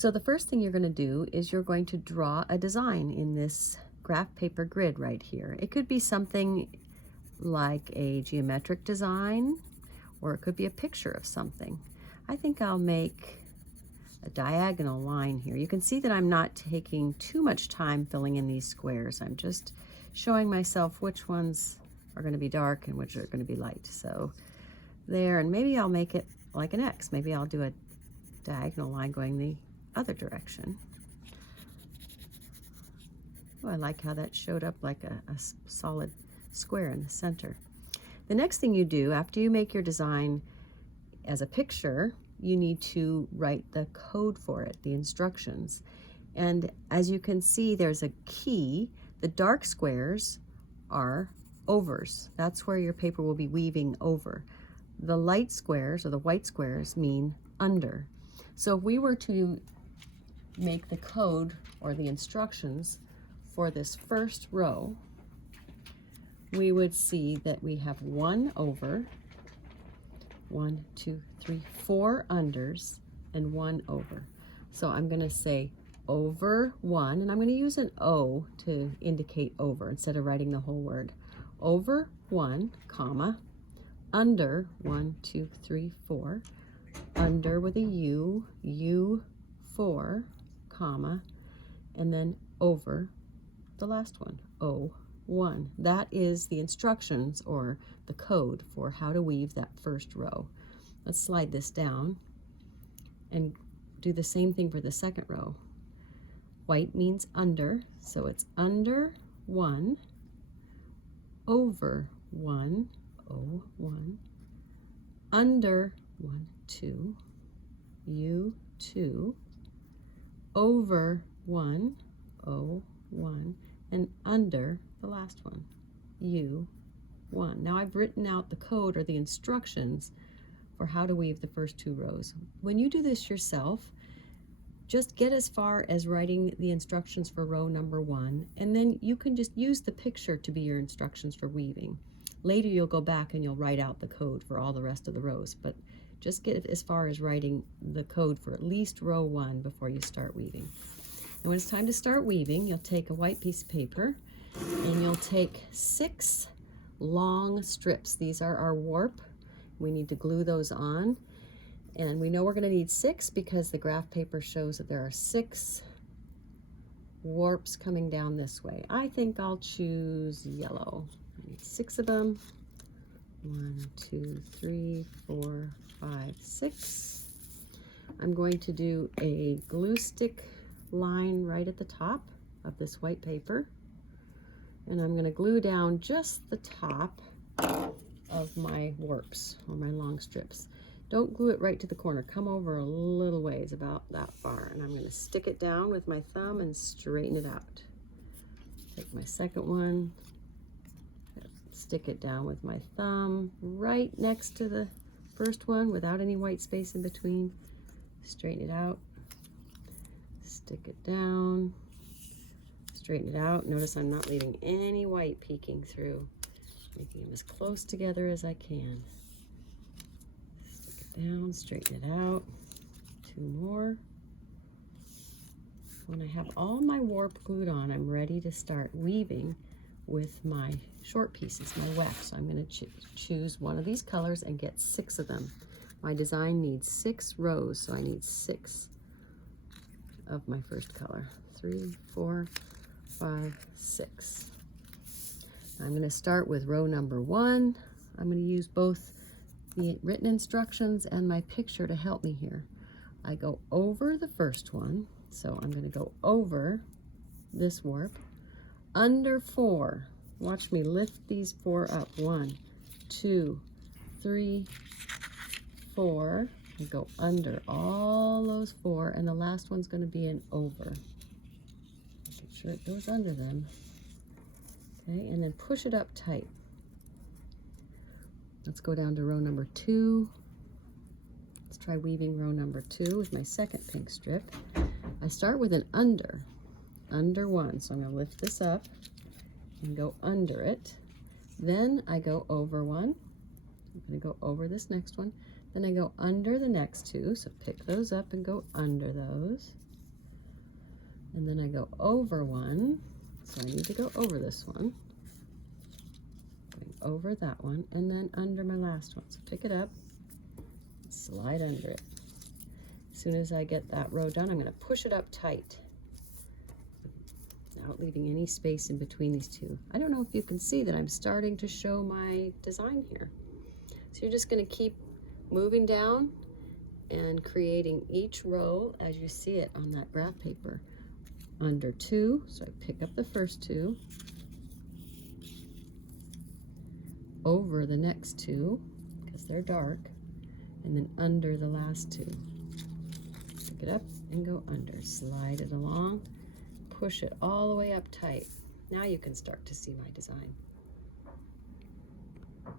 So the first thing you're going to do is you're going to draw a design in this graph paper grid right here. It could be something like a geometric design, or it could be a picture of something. I think I'll make a diagonal line here. You can see that I'm not taking too much time filling in these squares. I'm just showing myself which ones are going to be dark and which are going to be light. So there, and maybe I'll make it like an X. Maybe I'll do a diagonal line going the other direction. Oh, I like how that showed up like a solid square in the center. The next thing you do after you make your design as a picture, you need to write the code for it, the instructions. And as you can see, there's a key. The dark squares are overs. That's where your paper will be weaving over. The light squares, or the white squares, mean under. So if we were to make the code or the instructions for this first row, we would see that we have 1 over, 1, 2, 3, 4 unders, and 1 over. So I'm going to say over 1, and I'm going to use an O to indicate over instead of writing the whole word. Over 1, comma, under 1, 2, 3, 4, under with a U, U4, comma, and then over the last one, O1. That is the instructions or the code for how to weave that first row. Let's slide this down and do the same thing for the second row. White means under, so it's under 1, over 1, O1, under 1, 2, U2, over 1, O1, and under the last one, U1. Now I've written out the code or the instructions for how to weave the first 2 rows. When you do this yourself, just get as far as writing the instructions for row number 1, and then you can just use the picture to be your instructions for weaving. Later you'll go back and you'll write out the code for all the rest of the rows, but just get as far as writing the code for at least row 1 before you start weaving. And when it's time to start weaving, you'll take a white piece of paper and you'll take 6 long strips. These are our warp. We need to glue those on. And we know we're going to need 6 because the graph paper shows that there are 6 warps coming down this way. I think I'll choose yellow. I need 6 of them. 1, 2, 3, 4, 5, 6. I'm going to do a glue stick line right at the top of this white paper, and I'm going to glue down just the top of my warps or my long strips. Don't glue it right to the corner. Come over a little ways, about that far, and I'm going to stick it down with my thumb and straighten it out. Take my second one, stick it down with my thumb right next to the first one without any white space in between. Straighten it out, stick it down, straighten it out. Notice I'm not leaving any white peeking through, making them as close together as I can. Stick it down, straighten it out. 2 more. When I have all my warp glued on, I'm ready to start weaving with my short pieces, my weft. So I'm going to choose one of these colors and get 6 of them. My design needs 6 rows, so I need 6 of my first color. 3, 4, 5, 6. I'm going to start with row number 1. I'm going to use both the written instructions and my picture to help me here. I go over the first one, so I'm going to go over this warp, under 4. Watch me lift these 4 up. 1, 2, 3, 4. And go under all those 4, and the last one's going to be an over. Make sure it goes under them. Okay, and then push it up tight. Let's go down to row number 2. Let's try weaving row number 2 with my second pink strip. I start with an under 1, so I'm going to lift this up and go under it. Then I go over 1. I'm going to go over this next one. Then I go under the next 2, so pick those up and go under those. and then I go over one, so I need to go over this one, going over that one, and then under my last one. So pick it up, slide under it. As soon as I get that row done, I'm going to push it up tight without leaving any space in between these two. I don't know if you can see that I'm starting to show my design here. So you're just going to keep moving down and creating each row as you see it on that graph paper. Under two, so I pick up the first two, over the next two because they're dark, and then under the last two. Pick it up and go under, slide it along, push it all the way up tight. Now you can start to see my design.